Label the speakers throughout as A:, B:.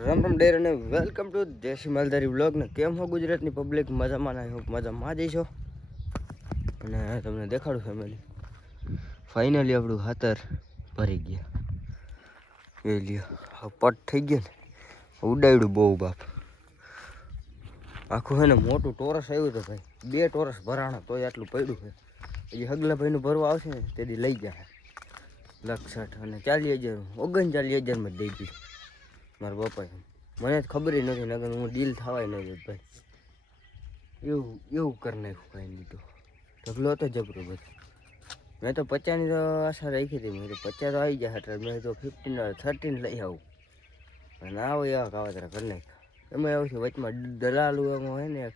A: રામ રામ ડેર અને welcome to દેશી માલધારી blog ને કેમ હો ગુજરાતની પબ્લિક? મજામાં ના હોપ મજામાં જઈશો અને તમને દેખાડું ફેમિલી ફાઇનલી આપણું ખાતર ભરી ગયા. એ લ્યો પટ થઈ ગયો ને. ઉડાડ્યું બહુ બાપ. આખું હે ને મોટું ટોરસ આવ્યું તો ભાઈ. બે ટોરસ ભરાણા તોય આટલું પડ્યું છે. હજી હગલા ભરવા આવશે ને, તેથી લઈ ગયા લક્ષ અને ચાલીસ હજાર, ઓગણચાલીસ હજારમાં જ દઈ દીધું. મારા બાપા મને જ ખબર નથી નગર હું ડીલ થવાય ન ભાઈ. એવું એવું કરી નાખ્યું કાંઈ નહીં ઢગલો હતો જબરો બધો. મેં તો પચાસની તો આશા રાખી હતી, મેં તો પચાસ આવી ગયા એટલે મેં તો ફિફ્ટીન થર્ટીન લઈ આવું. પણ ના એવા કાવતરા કરી નાખ્યા. એમાં એવું છે, વચમાં દલાલું એમાં હોય ને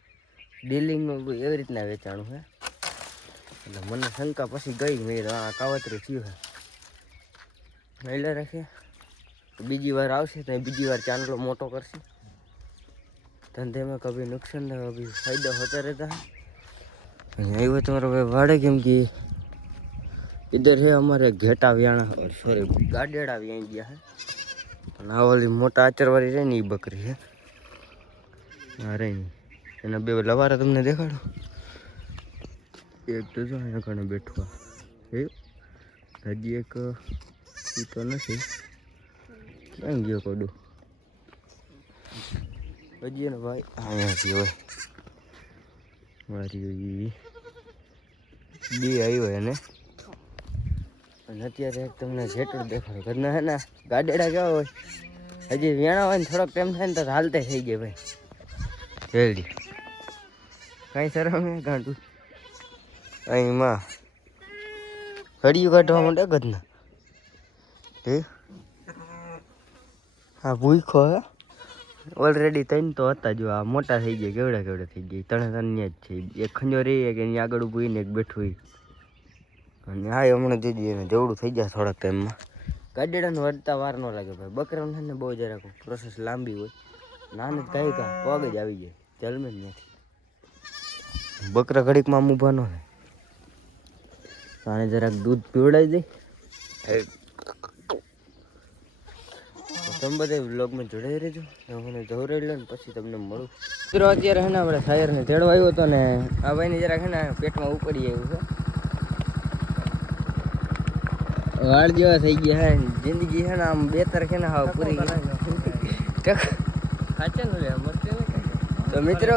A: ડીલિંગનું એવી રીતના વેચાણું હે. એટલે મને શંકા પછી ગઈ મેં આ કાવતરું થયું હે. મહિલા રાખે. બીજી વાર આવશે તો બીજી વાર ચાંદલો મોટો કરશે ધંધે में कभी नुकसान तो कभी फायदा होता रहता है यहाँ वो तुम्हारा भाई भाड़े क्यों कि इधर है हमारे घेटा व्याणा और सॉरी गाडेड़ा भी यहीं गया है અને આ ઓલી મોટા આચરવાળી રહે ને એ બકરી છે હા રહી એના બે લવારા તમને દેખાડો એક તો જો અહીંયા કણે બેઠવા એ હજી એક ઈ તો નથી ક્યાં ગયો કોડું હજી એનો ભાઈ અહીંયાથી હોય મારી બે આવ્યો એને અને અત્યારે તમને જેટલું દેખાડો ઘરના હે ને ગાડેડા કેવા હોય હજી વેણા હોય ને થોડોક ટાઈમ થાય ને તો હાલતે થઈ જાય ભાઈ જલ્દી કાંઈ શરમ નહીં ગાંડું અહીં માં હડિયું કાઢવા માટે ગધના હે હા ભૂખો ઓલરેડી ત્રણ તો હતા જો, આ મોટા થઈ ગયા, કેવડા કેવડા થઈ ગયા, ત્રણે ત્રણ જ છે. એક ખંજોરી એક એની આગળ ઊભી ને એક બેઠું અને હા હમણાં દીદી એને જવડું થઈ જાય થોડાક ટાઈમમાં ગાડીડાને વળતા વાર ન લાગે ભાઈ. બકરાને ને બહુ જરાક પ્રોસેસ લાંબી હોય. નાને કાંઈ કા પગ જ આવી જાય. જલમે જ નથી. બકરા ઘડીકમાં ઊભા ન આને જરાક દૂધ પીવડાવી દે. તમે બધા વ્લોગમાં જોડાઈ રહેજો. હું જવરાઈ લો ને પછી તમને મળું. મિત્રો અત્યારે હે ને આપણે સાયરને તેડવા આવ્યો હતો ને આ ભાઈને જરાક હે ને પેટમાં ઉપડી આવ્યું છે. વાળ જેવા થઈ ગયા હે જિંદગી હે ને આમ બે તરફ છે ને હાવ પૂરી. તો મિત્રો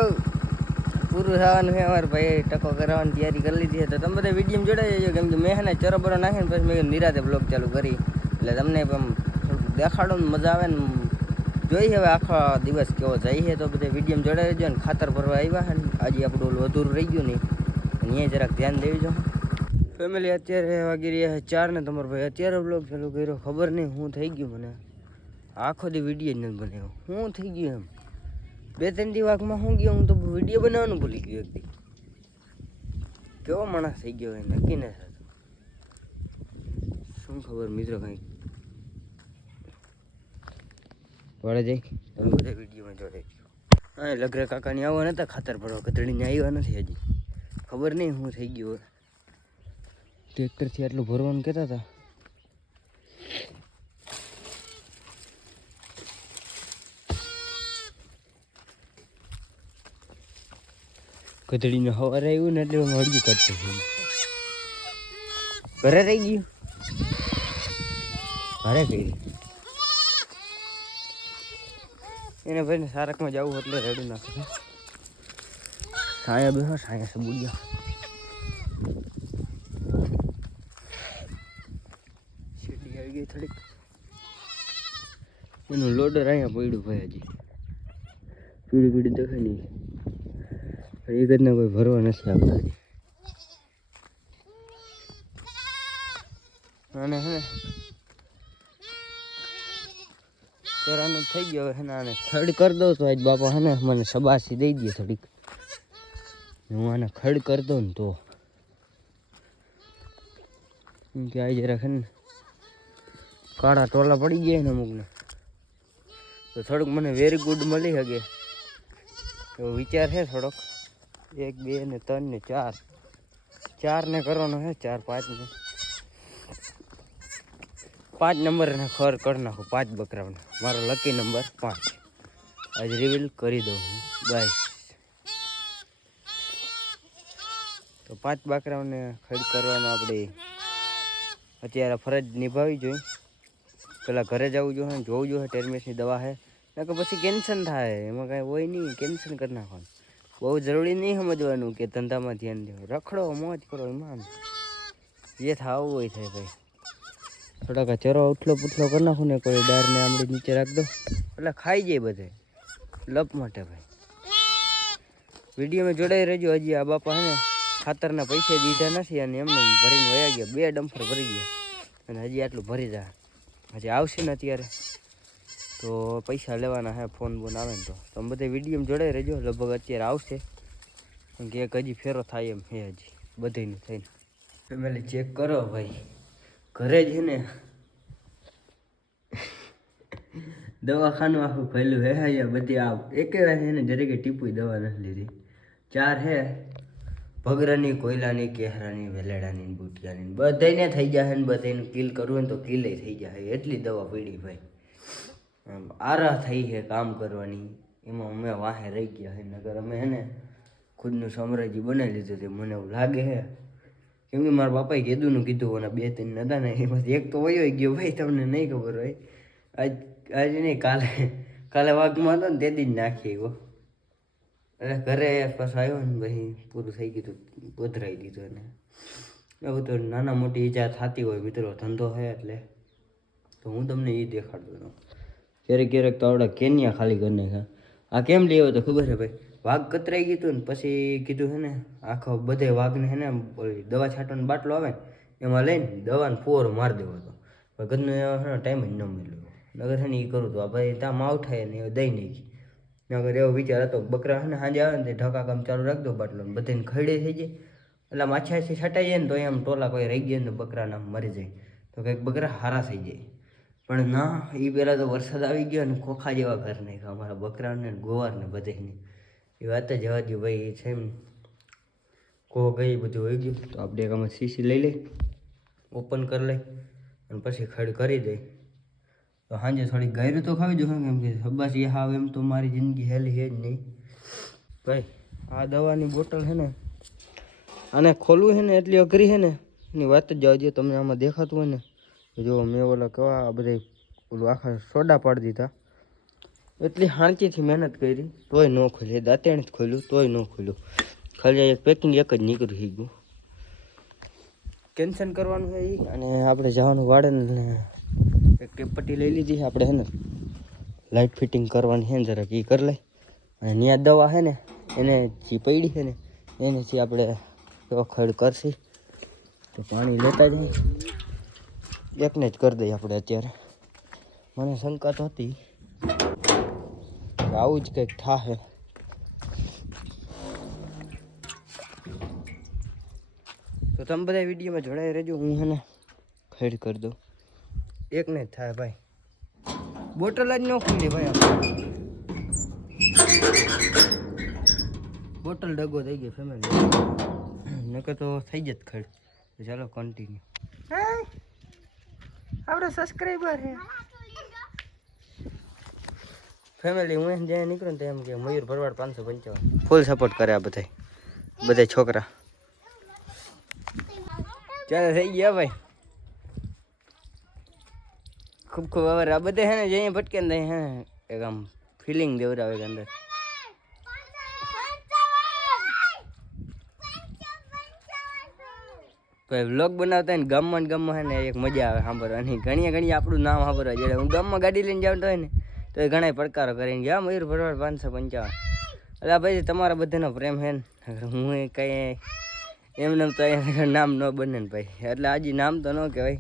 A: પૂરું થવાનું છે અમારે ભાઈ ટકો કરવાની તૈયારી કરી લીધી છે. તો તમે બધા વીડિયો જોડાઈ જજો કેમ કે મેં હે ને ચરોબરો નાખીને પછી મેં નિરાતે બ્લોગ ચાલુ કરી. એટલે તમને પણ દેખાડો ને મજા આવે ને જોઈ હવે આખો દિવસ કેવો જાય છે. તો બધા વીડિયો જોડાઈ જજો ને ખાતર ભરવા આવ્યા છે ને. આજે આપણું ઓલું અધૂરું રહી ગયું નહીં અહીંયા જરાક ધ્યાન દેજો. ફેમિલી અત્યારે વાગી રહ્યા ચાર ને તમારો ભાઈ અત્યારે બ્લોગ ચાલુ કર્યો. ખબર નહીં શું થઈ ગયું મને. આખો દી વીડિયો જ નથી બનાવ્યો. શું થઈ ગયું એમ. બે ત્રણ દી વાઘમાં શું ગયો, હું તો વીડિયો બનાવવાનું ભૂલી ગયો એક દી. કેવો માણસ થઈ ગયો એ નક્કી ને શું ખબર મિત્રો કંઈક. વળે જઈ તમે બધા વિડીયોમાં જોડે હા લગરે કાકાની આવવા નતા ખાતર ભરવા કતડીને આવ્યા નથી હજી. ખબર નહીં શું થઈ ગયું ટ્રેક્ટરથી આટલું ભરવાનું કહેતા હતા. કતડીને સવારે આવ્યું ને એટલે હું હળગી કાઢતો ઘરે રહી ગયું? ઘરે કરી એને ભાઈને સારકમાં જવું એટલે રેડું નાખે છાયા બેસો છાયા છે ગઈ થોડીક. એનું લોડર અહીંયા પડ્યું ભાઈ હજી. પીડી પીડી દેખાય નહીં. એક જ ના કોઈ ભરવા નથી આવતા હજી. અને હે ને ચરાનો થઈ ગયો હે આને ખડ કરી દઉં તો આજ બાપા હે ને મને સબાસી દઈ દે થોડીક. હું આને ખડ કરી દઉં ને તો. કેમ જરાક રાખે ને કાળા ટોલા પડી ગયા ને અમુકને તો થોડુંક મને વેરી ગુડ મળી શકે એવો વિચાર છે થોડોક. એક, બે ને ત્રણ ને ચાર. ચાર ને કરવાનો છે ચાર, પાંચ ને. પાંચ નંબર ને ખર કરી નાખો, પાંચ બકરાઓને. મારો લકી નંબર પાંચ આજ રિવીલ કરી દઉં હું. બસ તો પાંચ બાકરાઓને ખડ કરવાનો આપણે અત્યારે ફરજ નિભાવવી જોઈએ. પેલા ઘરે જવું જોઈએ ને જોવું જોઈએ ટેરમેસની દવા છે કે પછી કેન્સલ થાય. એમાં કાંઈ હોય નહીં કેન્સલ કરી નાખવાનું. બહુ જરૂરી નહીં સમજવાનું કે ધંધામાં ધ્યાન દેવું. રખડો, મોજ કરો એમાં જે થવું હોય થાય ભાઈ. થોડાક ચરો ઉથલો પુથલો કરી નાખું ને કોઈ ડારને આમળી નીચે રાખ દો એટલે ખાઈ જાય બધે. લપ માટે ભાઈ. વિડીયોમાં જોડાઈ રહેજો. હજી આ બાપા હે ને ખાતરના પૈસા દીધા નથી અને એમને ભરીને વયા ગયા. બે ડમ્ફર ભરી ગયા. અને હજી આટલું ભરી જાય હજી આવશે ને અત્યારે. તો પૈસા લેવાના હે, ફોન બોન આવે ને તો. તમે બધે વિડીયોમાં જોડાઈ રહેજો. લગભગ અત્યારે આવશે. કેમ કે એક હજી ફેરો થાય એમ હે હજી. બધીનું થઈને. ફેમિલી ચેક કરો ભાઈ. ઘરે જ હે ને. દવાખાનું આખું ખોલ્યું હે, હા બધી આ એકે છે ને જરીકે ટીપુય દવા નથી લીધી. ચાર હે, ભગરાની, કોયલાની, કેહરાની, વેલેડાની, બુટિયાની બધાને થઈ જાય ને બધાને કિલ કરવું ને તો કિલે થઈ જાય એટલી દવા પીડી ભાઈ. આમ આરા થઈ છે કામ કરવાની. એમાં અમે વાહે રહી ગયા છે નગર અમે હે ને ખુદનું સામ્રાજ્ય બનાવી લીધું તે મને એવું લાગે છે કેમ કે મારા બાપાએ કીધું કીધું અને બે ત્રણ હતા ને એમાંથી એક તો વયો ગયો ભાઈ, તમને નહીં ખબર હોય. આજ, આજે નહીં કાલે કાલે વાઘમાં હતો ને તે દી જ નાખી ગયો એટલે ઘરે પાછો આવ્યો ને ભાઈ પૂરું થઈ ગયું પધરાવી દીધું એને. એવું તો નાના મોટી ઈજા થતી હોય મિત્રો, ધંધો છે એટલે. તો હું તમને એ દેખાડતો હતો ક્યારેક ક્યારેક તો આવડા કેન્યા ખાલી કરીને આ કેમ લેવો તો ખબર છે ભાઈ? વાઘ કતરાઈ ગયું ને પછી કીધું છે ને, આખો બધે વાઘને છે ને દવા છાંટવાનો બાટલો આવે ને, એમાં લઈને દવાનો ફોર મારી દેવો હતો. પણ છે ટાઈમ જ ન મળ્યો. નગર છે ને એ કરું તો, આ ભાઈ ત્યાં માવઠાય ને દઈ નાખી. નગર એવો વિચાર હતો, બકરા છે ને, સાંજે આવે ને ઢકા કામ ચાલુ રાખજો બાટલો બધાને ખડે થઈ જાય. એટલે માછાથી છટાઈ જાય ને તો એમ ટોલા કોઈ રહી ગયા ને બકરાના મરી જાય. તો કંઈક બકરા હારા થઈ જાય. પણ ના એ પહેલાં તો વરસાદ આવી ગયો અને ખોખા જેવા ઘર નાખ્યા અમારા બકરાને ગોવારને બધાને એ વાત જ જવા દો ભાઈ છે એમ. કો ગઈ બધું હોઈ ગયું. તો આપણે એક આમાં સીસી લઈ લઈ ઓપન કરી લઈ અને પછી ખડ કરી દઈ તો સાંજે થોડી ગાયરું તો ખાવી જોઈએ કેમ કે હબાસી હાવ એમ તો મારી જિંદગી હેલી છે જ નહીં. ભાઈ આ દવાની બોટલ છે ને આને ખોલવું છે ને એટલી અઘરી છે ને એની વાત જ જવા તમને આમાં દેખાતું હોય ને. જો મેં ઓલા કેવા આ બધા ઓલું આખા સોડા પાડી દીધા. એટલી હાંચીથી મહેનત કરી, તોય ન ખોલ્યું. દાંતેણ જ ખોલ્યું, તોય ન ખોલ્યું. ખાલી એક પેકિંગ એક જ નીકળ્યું થઈ ગયું. કેન્સલ કરવાનું છે એ અને આપણે જવાનું વાડે એક ટેપ પટ્ટી લઈ લીધી આપણે, હે ને? લાઇટ ફિટિંગ કરવાની છે ને જરાક એ કરી લઈ. અને ત્યાં દવા છે ને, એને જે પડી છે ને એનેથી આપણે ખડ કરશી, તો પાણી લેતા જાય એકને જ કરી દઈએ આપણે અત્યારે. મને શંકા તો હતી. આવું જ કંઈક થાહે. તો તમે બધા વિડીયોમાં જોડાઈ રહેજો, હું એને ખેડ કરી દઉં. એકને જ થાય ભાઈ. બોટલ જ ન ખુલી ભાઈ બોટલ ડગો થઈ ગયો ફેમિલી નકર તો થઈ જત ખેડ. ચાલો કન્ટિન્યુ આપણો સબસ્ક્રાઈબર હે. ફેમિલી હું એમ જ્યાં નીકળું ને તો એમ કે મયુર ભરવાડ પાંચસો પંચાવન. ફૂલ સપોર્ટ કરે આ બધા બધા છોકરા. ચાલો થઈ ગયા ભાઈ? ખૂબ ખૂબ આભાર. આ બધે હે ને જઈએ ભટકે ને હે એક આમ ફિલિંગ દેવડાવે કે અંદર. કોઈ વ્લોગ બનાવતા હોય ને ગામમાં ને ગામમાં હે ને એક મજા આવે સાંભળવાની. ઘણી ઘણી આપણું નામ સાંભળવા જ્યારે હું ગામમાં ગાડી લઈને જાઉં તો હોય ને તો એ ઘણા પડકારો કરીને ગયા. મયુર ભરવાડ પાંચસો પંચાવન. એટલે ભાઈ, તમારા બધાનો પ્રેમ હે ને? હું એ કંઈ એમને તો અહીંયા નામ ન બને ને ભાઈ. એટલે આજે નામ તો ન કહેવાય.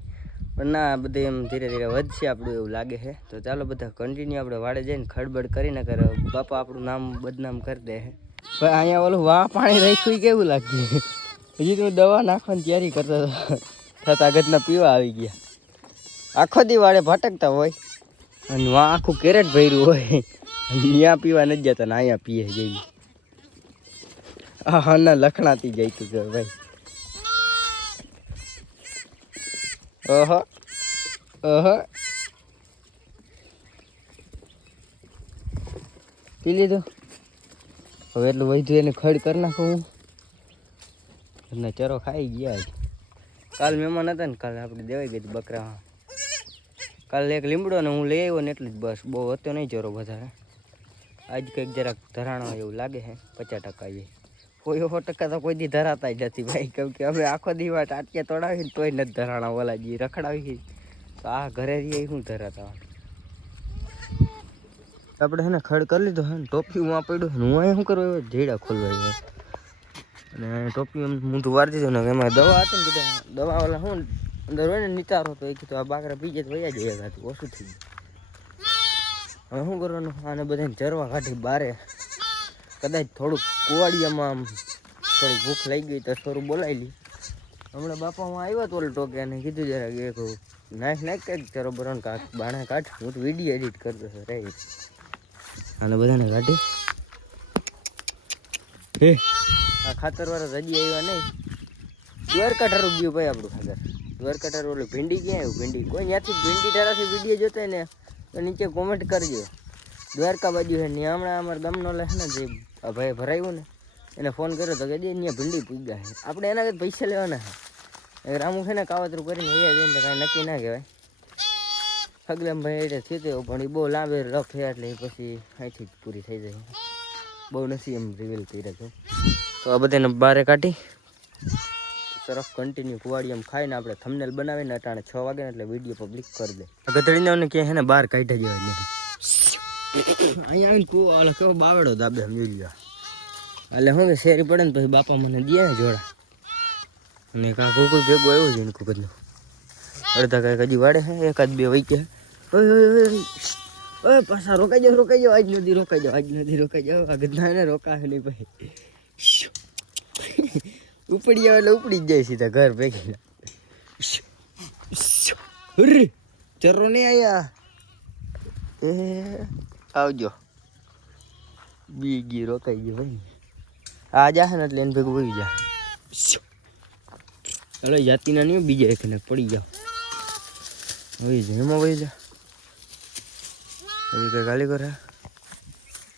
A: પણ ના બધું એમ ધીરે ધીરે વધશે આપણું એવું લાગે છે. તો ચાલો બધા કન્ટિન્યુ આપણે વાડે જઈને ખડબડ કરીને કરે બાપા આપણું નામ બદનામ કરી દે ભાઈ, અહીંયા ઓલું વાહ પાણી રાખ્યું કેવું લાગતું હજી તો દવા નાખવાની તૈયારી કરતો હતો થતા ગતના પીવા આવી ગયા. આખો દી વાડે ભટકતા હોય. અને વાં આખું કેરેટ ભર્યું હોય. ત્યાં પીવા નથી જતા ને અહીંયા પીએ જઈએ. હા ના લખણાતી જઈ તું કે ભાઈ. ઓહો. ઓહો. પી લીધો? હવે એટલું વધ્યું એને ખડ કરી નાખું હું. અને ચરો ખાઈ ગયા કાલ મહેમાન હતા ને, કાલે આપણે દેવાઈ ગઈ બકરા કાલે એક લીમડો ને હું લઈ આવ્યો ને એટલું જ બસ બહુ હતો નહીં જરો વધારે. આજ કંઈક જરાક ધરાણો એવું લાગે છે, પચાસ ટકા એ. કોઈ સો ટકા તો કોઈ દી ધરાતા જ નથી ભાઈ, કેમ કે અમે આખો દીવા ટાટિયા તોડાવીને તોય નથી ધરાણા ઓલા જી રખડાવી તો આ ઘરે રહીએ શું ધરાતા આપણે હે ને ખડ કરી લીધો હે ને, ટોપી હું પડ્યું હું અહીંયા શું કરું? જેડા ખોલવા અને ટોપી હું મૂંઢું વાર દીધું ને એમાં દવા હતી ને કીધું, દવા વાળા શું અંદર હોય ને નિતારો તો એ કીધું આ બાકરા પી જાય તો વયા જાય ખાતું ઓછું થઈ ગયું. હવે શું કરવાનું? આને બધાને ચરવા કાઢી બારે. કદાચ થોડુંક કુવાડિયામાં આમ થોડી ભૂખ લઈ ગઈ તો થોડું બોલાવી લી. હમણાં બાપામાં આવ્યો તો ઓલો ટોકે અને કીધું જરા કે એક નાખ નાખ કે ચરો બરોન કાંક બાણે કાઢ હું તો વીડિયો એડિટ કરતો હતો રે. આને બધાને કાઢી. હે. આ ખાતર વાળા હજી આવ્યા નહીં. દ્વારકા ઠારું ગયું ભાઈ આપણું ખાતર. દ્વારકા ઠારું ઓલું ભીંડી ક્યાં આવ્યું ભીંડી? કોઈ ત્યાંથી ભીંડી ધારાથી વીડિયો જોતો ને, તો નીચે કોમેન્ટ કરજો. દ્વારકા બાજુ છે ને, હમણાં અમારા ગામનો લે ને જે ભાઈ ભરાયું ને, એને ફોન કર્યો તો કે દે અહીંયા ભીંડી પૂગ્યા છે આપણે એના કંઈક પૈસા લેવાના છે રામુ છે ને કાવતરું કરીને અહીંયા જઈને કાંઈ નક્કી ના કહેવાય. હગલેમ ભાઈ એટલે થયું પણ એ બહુ લાંબે રફ છે એટલે પછી અહીંથી પૂરી થઈ જાય. બહુ નથી એમ રિવીલ કર્યા તો. તો આ બધાને બારે કાઢી. તરફ કન્ટિન્યુ કુવાડી એમ ખાઈને આપણે થમનેલ બનાવીને અટાણે છ વાગે એટલે વીડિયો પબ્લિક કરી દે. ગધડીને ક્યાં હેને બહાર કાઢી જવા નહીં. અહીંયા આવીને કુ ઓલો કેવો બાવડો દાબે એમ જોઈ લ્યો. એટલે હું શેરી પડે ને પછી બાપા મને દે ને જોડા. ને કાં કોઈ ભેગો આવ્યો છે એનું કુકરનું અડધા કાંઈક હજી વાડે હે એકાદ બે વહી ગયા. ઓય ઓય ઓય ઓય. ઓય પાછા રોકાઈ જાઓ રોકાઈ જાઓ. આજ નદી રોકાઈ જાઓ આજ નદી રોકાઈ જાઓ. આ ગધના રોકાશે નહીં ભાઈ ઉપડી જાય એટલે ઉપડી જ જાય સીધા ઘર ભેગી. ચરો નહીં આયા? એ, આવજો. બી ગી રોકાઈ ગયો ભાઈ. આ જા ને એટલે એને ભેગું ભાઈ જા. અરે જાતિના નહીં બીજા એક ને પડી જાઓ. જા, એમાં વહી જા. હજી કઈ ગાલી કરે?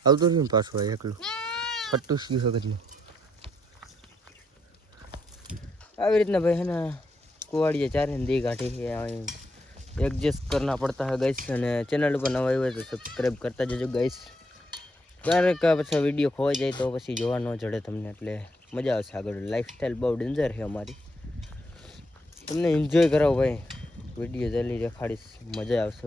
A: આવતો રહ્યું પાછું એકલું. ફટ્ટું સી વખતનું? આવી રીતના ભાઈ હેને કુવાડીએ ચારે દી કાઢી એડજસ્ટ કરના પડતા હે ગઈશ અને ચેનલ ઉપર નવા આવ્યો તો સબસ્ક્રાઈબ કરતા જજો ગઈશ ક્યારેક પછી વીડિયો ખોવાઈ જાય તો પછી જોવા ન જડે તમને, એટલે મજા આવશે આગળ. લાઈફસ્ટાઈલ બહુ ડેન્જર છે અમારી. તમને એન્જોય કરાવો ભાઈ. વીડિયો જલ્દી દેખાડીશ, મજા આવશે.